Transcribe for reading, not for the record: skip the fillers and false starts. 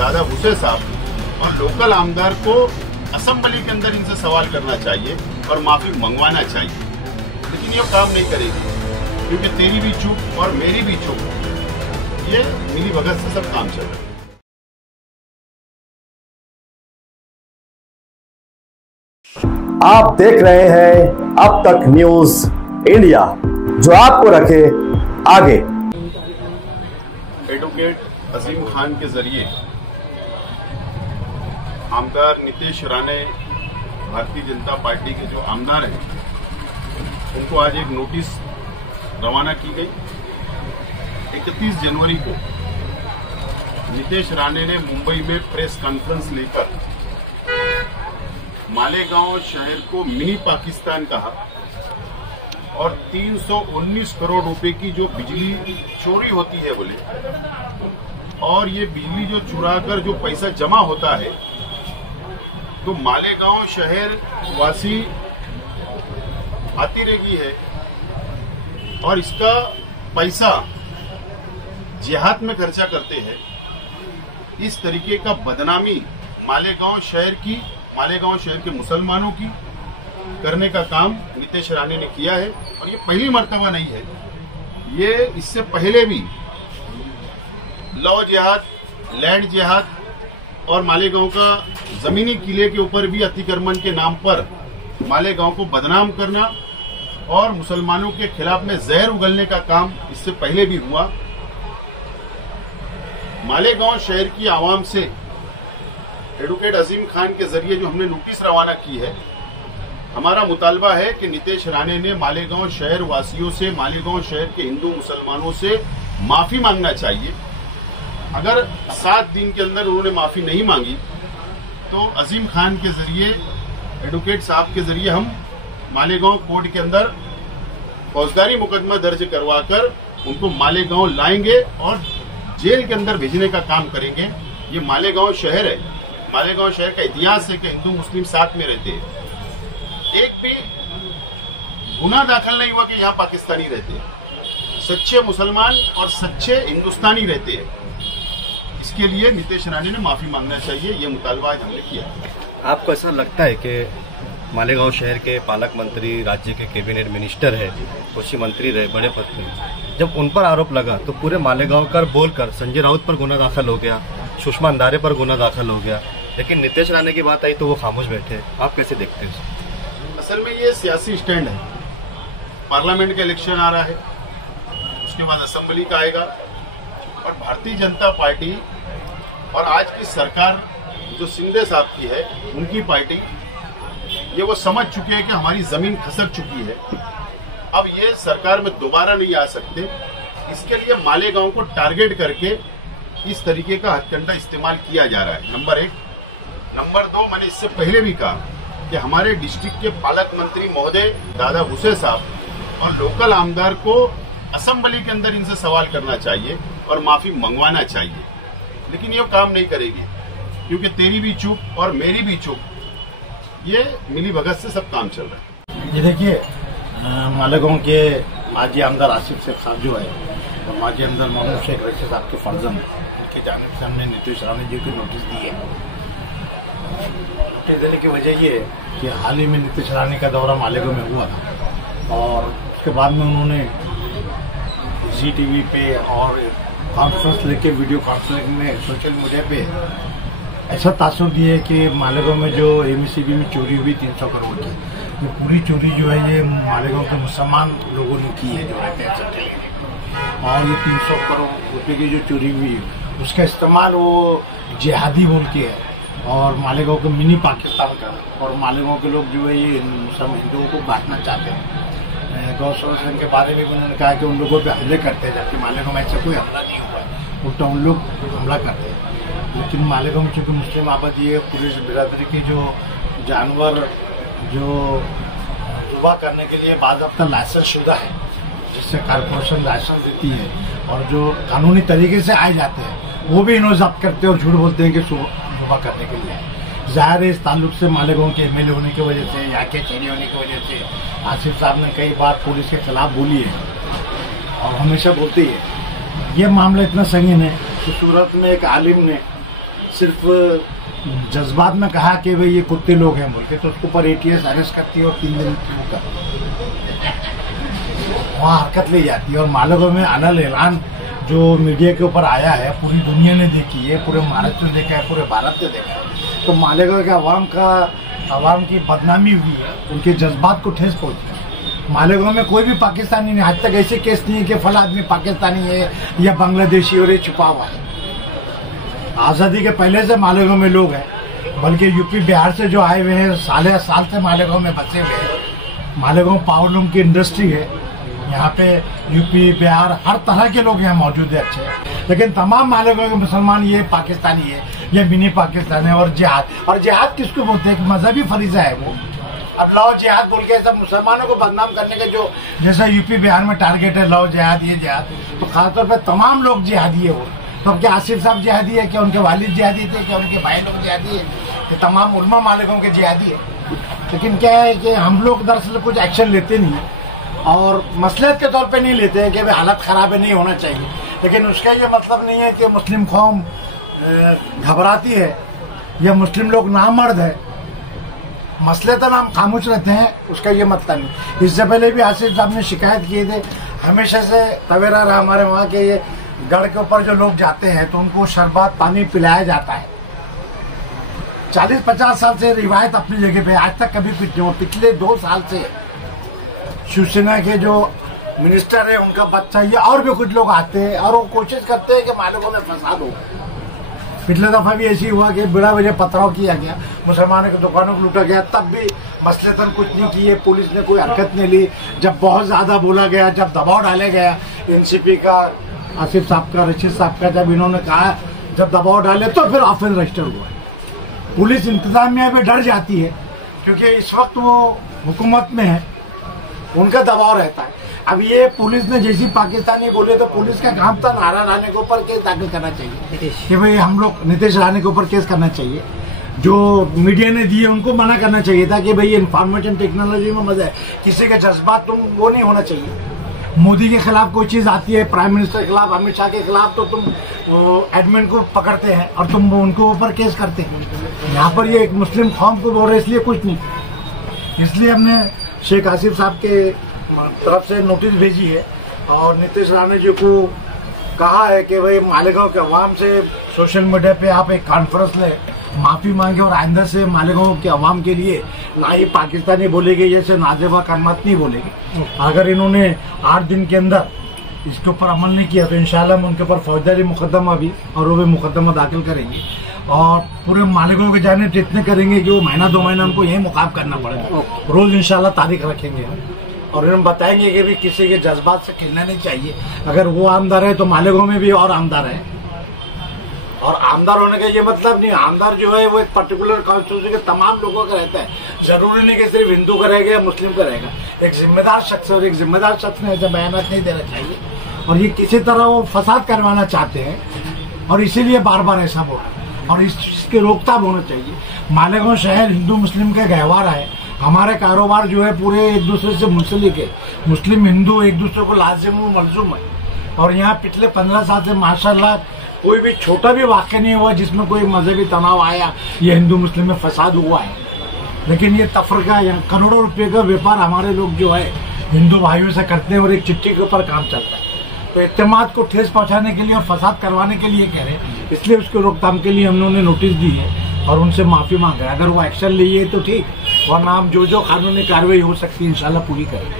दादा भूसे साहब और लोकल आमदार को असेंबली के अंदर इनसे सवाल करना चाहिए और माफी मंगवाना चाहिए, लेकिन ये काम नहीं करेगी क्योंकि तेरी भी चूक और मेरी भी चूक, ये मिली भगत से सब काम चल रहा है। आप देख रहे हैं अब तक न्यूज इंडिया, जो आपको रखे आगे। एडवोकेट अजीम खान के जरिए आमदार नितेश राणे, भारतीय जनता पार्टी के जो आमदार हैं, उनको आज एक नोटिस रवाना की गई। 31 जनवरी को नितेश राणे ने मुंबई में प्रेस कॉन्फ्रेंस लेकर मालेगांव शहर को मिनी पाकिस्तान कहा और 319 करोड़ रुपए की जो बिजली चोरी होती है बोले, और ये बिजली जो चुराकर जो पैसा जमा होता है तो मालेगांव शहर वासी आती रही है और इसका पैसा जिहाद में खर्चा करते हैं। इस तरीके का बदनामी मालेगांव शहर के मुसलमानों की करने का काम नितेश राणे ने किया है और ये पहली मर्तबा नहीं है। ये इससे पहले भी लॉ जिहाद, लैंड जिहाद और मालेगांव का जमीनी किले के ऊपर भी अतिक्रमण के नाम पर मालेगांव को बदनाम करना और मुसलमानों के खिलाफ में जहर उगलने का काम इससे पहले भी हुआ। मालेगांव शहर की आवाम से एडवोकेट अजीम खान के जरिए जो हमने नोटिस रवाना की है, हमारा मुतालबा है कि नितेश राणे ने मालेगांव शहर वासियों से, मालेगांव शहर के हिंदू मुसलमानों से माफी मांगना चाहिए। अगर 7 दिन के अंदर उन्होंने माफी नहीं मांगी तो अजीम खान के जरिए, एडवोकेट साहब के जरिए हम मालेगांव कोर्ट के अंदर फौजदारी मुकदमा दर्ज करवाकर उनको मालेगांव लाएंगे और जेल के अंदर भेजने का काम करेंगे। ये मालेगांव शहर है, मालेगांव शहर का इतिहास है कि हिंदू मुस्लिम साथ में रहते हैं। एक भी गुनाह दाखिल नहीं हुआ कि यहाँ पाकिस्तानी रहते हैं। सच्चे मुसलमान और सच्चे हिंदुस्तानी रहते हैं। इसके लिए नितेश राणे ने माफी मांगना चाहिए, ये मुतालबा आज हमने किया। आपको ऐसा लगता है कि मालेगांव शहर के पालक मंत्री, राज्य के कैबिनेट मिनिस्टर है, कृषि मंत्री रहे, बड़े पद पे, जब उन पर आरोप लगा तो पूरे मालेगांव का बोलकर संजय राउत पर गुना दाखिल हो गया, सुषमा अंधारे पर गुना दाखिल हो गया, लेकिन नितेश राणे की बात आई तो वो खामोश बैठे। आप कैसे देखते हैं? असल में ये सियासी स्टैंड है। पार्लियामेंट का इलेक्शन आ रहा है, उसके बाद असेंबली का आएगा और भारतीय जनता पार्टी और आज की सरकार जो शिंदे साहब की है, उनकी पार्टी, ये वो समझ चुके हैं कि हमारी जमीन खसक चुकी है। अब ये सरकार में दोबारा नहीं आ सकते। इसके लिए मालेगांव को टारगेट करके इस तरीके का हथकंडा इस्तेमाल किया जा रहा है, नंबर 1। नंबर 2, मैंने इससे पहले भी कहा कि हमारे डिस्ट्रिक्ट के पालक मंत्री महोदय दादा भूसे साहब और लोकल आमदार को असेंबली के अंदर इनसे सवाल करना चाहिए और माफी मंगवाना चाहिए, लेकिन ये काम नहीं करेगी क्योंकि तेरी भी चूक और मेरी भी चूक, ये मिली भगत से सब काम चल रहा है। ये देखिए, मालेगांव के माजी आमदार आसिफ शेख साहब जो है और माजी आमदार मोहम्मद शेख रशीद साहब के फर्जन, उनकी जानिब से हमने नितेश राणे जी को नोटिस दी है। नोटिस देने की वजह ये है कि हाल ही में नितेश राणे का दौरा मालेगांव में हुआ था और उसके बाद में उन्होंने ZTV पे और कॉन्फ्रेंस लेके, वीडियो कॉन्फ्रेंस में सोशल मीडिया पे ऐसा तासुर दिए कि मालेगांव में जो MSCB में चोरी हुई 300 करोड़ की, ये पूरी चोरी जो है ये मालेगांव के मुसलमान लोगों ने की है, जो रहते हैं सट्टे लेने। और ये 300 करोड़ रुपए की जो चोरी हुई है उसका इस्तेमाल वो जिहादी बोल के है और मालेगांव को मिनी पाकिस्तान का, और मालेगांव के लोग जो है ये हिंदुओं को बांटना चाहते हैं। गौ संरक्षण के बारे में भी उन्होंने कहा कि उन लोगों पर हमले करते हैं, जबकि मालेगांव में ऐसा कोई हमला नहीं हुआ, उल्टा उन लोग हमला करते हैं। लेकिन मालेगांव में चूँकि मुस्लिम आबादी है, पूरी बिरादरी की जो जानवर जो जुबा करने के लिए बाज़ाब्ता लाइसेंस शुदा है, जिससे कारपोरेशन लाइसेंस देती है, और जो कानूनी तरीके से आए जाते हैं वो भी इन्होंने जब्त करते हैं और झूठ बोलते हैं कि जुबा करने के लिए। जाहिर है इस ताल्लुक से मालेगांव के MLA होने की वजह से, यहाँ के चेहरे होने की वजह से आसिफ साहब ने कई बार पुलिस के खिलाफ बोली है और हमेशा बोलती है। ये मामला इतना संगीन है कि सूरत में एक आलिम ने सिर्फ जज्बात में कहा कि भाई ये कुत्ते लोग हैं बोल के, तो उसके ऊपर ATS अरेस्ट करती है और 3 दिन की वो करती है, वहाँ हरकत ली जाती है। और मालेगांव में अलग ऐलान जो मीडिया के ऊपर आया है, पूरी दुनिया ने देखी है, पूरे महाराष्ट्र ने देखा है, पूरे भारत ने देखा है। तो मालेगांव के आवाम की बदनामी हुई है, उनके जज्बात को ठेस पहुंची है। मालेगांव में कोई भी पाकिस्तानी नहीं, आज तक ऐसे केस नहीं है कि फला आदमी पाकिस्तानी है या बांग्लादेशी और ये छुपा हुआ है। आज़ादी के पहले से मालेगांव में लोग हैं, बल्कि यूपी बिहार से जो आए हुए हैं, साल से मालेगांव में बसे हुए हैं। मालेगांव पावरलूम की इंडस्ट्री है, यहाँ पे यूपी बिहार हर तरह के लोग यहाँ मौजूद है अच्छे। लेकिन तमाम मालेगांव के मुसलमान ये पाकिस्तानी है, ये मिनी पाकिस्तान है। और जिहाद किसको बोलते हैं? मजहबी फरीजा है वो। अब लव जिहाद बोल के सब मुसलमानों को बदनाम करने के जो जैसा यूपी बिहार में टारगेट है, लव जिहाद, ये जिहाद, तो खासतौर पर तमाम लोग जिहादी है वो। तो क्या आसिफ साहब जिहादी है? क्या उनके वालिद जिहादी थे? क्या उनके भाई लोग जिहादी है? ये तमाम उलमा मालेगांव के जिहादी है। लेकिन क्या है कि हम लोग दरअसल कुछ एक्शन लेते नहीं है, और मसलियत के तौर पे नहीं लेते हैं कि भाई हालत खराब है, नहीं होना चाहिए। लेकिन उसका ये मतलब नहीं है कि मुस्लिम कौम घबराती है या मुस्लिम लोग नामर्द है, मसलतन हम खामोश रहते हैं, उसका ये मतलब नहीं। इससे पहले भी आसिफ साहब ने शिकायत किए थे, हमेशा से तवेरा रहा हमारे वहाँ के, ये गढ़ के ऊपर जो लोग जाते हैं तो उनको शरबत पानी पिलाया जाता है। 40-50 साल से रिवायत अपनी जगह पे, आज तक कभी कुछ नहीं। पिछले 2 साल से शिवसेना के जो मिनिस्टर है उनका बच्चा, ये और भी कुछ लोग आते हैं और वो कोशिश करते हैं कि मालेगांव में फसाद हो। पिछले दफा भी ऐसी हुआ कि बिना वजह पथराव किया गया, मुसलमानों की दुकानों को लूटा गया, तब भी मसलतन कुछ नहीं किए, पुलिस ने कोई हरकत नहीं ली। जब बहुत ज्यादा बोला गया, जब दबाव डाला गया, एनसीपी का, आसिफ साहब का, रशीद साहब का, जब इन्होंने कहा, जब दबाव डाले तो फिर ऑफेंस रजिस्टर हुआ। पुलिस इंतजामिया पे डर जाती है क्योंकि इस वक्त वो हुकूमत में है, उनका दबाव रहता है। अब ये पुलिस ने जैसी पाकिस्तानी बोले तो पुलिस का काम था नारा राणे के ऊपर केस दाखिल करना चाहिए कि भाई हम लोग नीतीश राणे के ऊपर केस करना चाहिए। जो मीडिया ने दिए उनको मना करना चाहिए था कि भाई इंफॉर्मेशन टेक्नोलॉजी में मजा है, किसी के जज्बात तुम वो नहीं होना चाहिए। मोदी के खिलाफ कोई चीज आती है, प्राइम मिनिस्टर के खिलाफ, अमित शाह के खिलाफ, तो तुम एडमिन को पकड़ते हैं और तुम उनको ऊपर केस करते हैं। यहाँ पर ये एक मुस्लिम कौम को बोल रहे इसलिए कुछ नहीं, इसलिए हमने शेख आसिफ साहब के तरफ से नोटिस भेजी है और नीतीश राणे जी को कहा है कि भाई मालेगांव के अवाम से सोशल मीडिया पे आप एक कॉन्फ्रेंस ले, माफी मांगे और आइंदा से मालेगांव के अवाम के लिए ना ही पाकिस्तानी बोलेंगे, जैसे नाजेबा करमत नहीं बोलेंगे। अगर इन्होंने 8 दिन के अंदर इसके ऊपर अमल नहीं किया तो इंशाल्लाह हम उनके ऊपर फौजदारी मुकदमा भी और वो भी मुकदमा दाखिल करेंगे और पूरे मालेगांव के जाने इतने करेंगे कि वो महीना 2 महीना हमको यही मुकाब करना पड़ेगा। रोज इंशाल्लाह तारीख रखेंगे और इन्हें बताएंगे कि भी किसी के जज्बात से खेलना नहीं चाहिए। अगर वो आमदार है तो मालेगांव में भी और आमदार है, और आमदार होने का ये मतलब नहीं, आमदार जो है वो एक पर्टिकुलर कॉन्स्टिट्यूंसी के तमाम लोगों का रहता है, जरूरी नहीं कि सिर्फ हिंदू का रहेगा या मुस्लिम का रहेगा। एक जिम्मेदार शख्स और एक जिम्मेदार शख्स ने ऐसे बयान नहीं देना चाहिए और ये किसी तरह वो फसाद करवाना चाहते हैं और इसीलिए बार बार ऐसा बोल रहे हैं और इस चीज की रोकथाम होना चाहिए। मालेगांव शहर हिंदू मुस्लिम का गहवारा है, हमारे कारोबार जो है पूरे एक दूसरे से मुंसलिक है, मुस्लिम हिंदू एक दूसरे को लाजिम मलजूम है और यहाँ पिछले 15 साल से माशाल्लाह कोई भी छोटा भी वाक्य नहीं हुआ जिसमें कोई मजहबी तनाव आया या हिंदू मुस्लिम में फसाद हुआ है। लेकिन ये तफरका या करोड़ों रुपए का व्यापार हमारे लोग जो है हिंदू भाइयों से करते हैं और एक चिट्ठी के ऊपर काम चलता है। तो इत्तेमाद को ठेस पहुंचाने के लिए और फसाद करवाने के लिए कह रहे हैं, इसलिए उसके रोकथाम के लिए हम लोगों ने नोटिस दी है और उनसे माफी मांग रहे हैं। अगर वो एक्शन लिए तो ठीक, वरना हम जो कानूनी कार्रवाई हो सकती है इंशाल्लाह पूरी करेंगे।